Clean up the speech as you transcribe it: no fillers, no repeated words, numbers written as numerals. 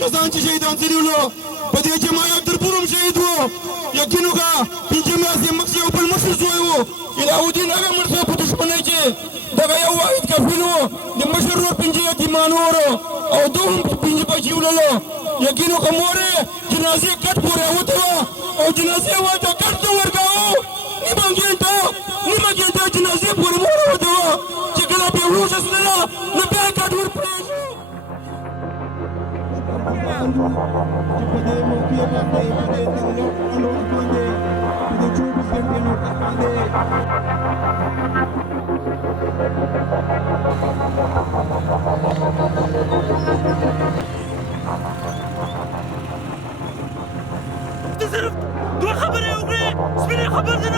کسان چې شهیدان شوي ول په دې کې ما یو تربور هم شهید و یقین وکړه پنځه میاشتې مخکې یو بل مشر شوی و علاؤالدین هغه مړ شو په دښمنۍ کې دغه یو واحد کفیل و د مشر ورور پنځه یتیمان وره او ده هم پنځه بچي ولله یقین وکړه مور یې جنازې کټ پورې اوته وه او جنازې ورته کټ ته ورکاوه نیمه ګنټه جنازې پورې مور اوته وه چې کله بېهوشه شوله نو بیا یې کټ ور پرېښود په دې موقع باندې په دې تنګلو باندې په دې 24 घंटे نوټ باندې ته صرف دوه خبرې وکړې سپینې خبرې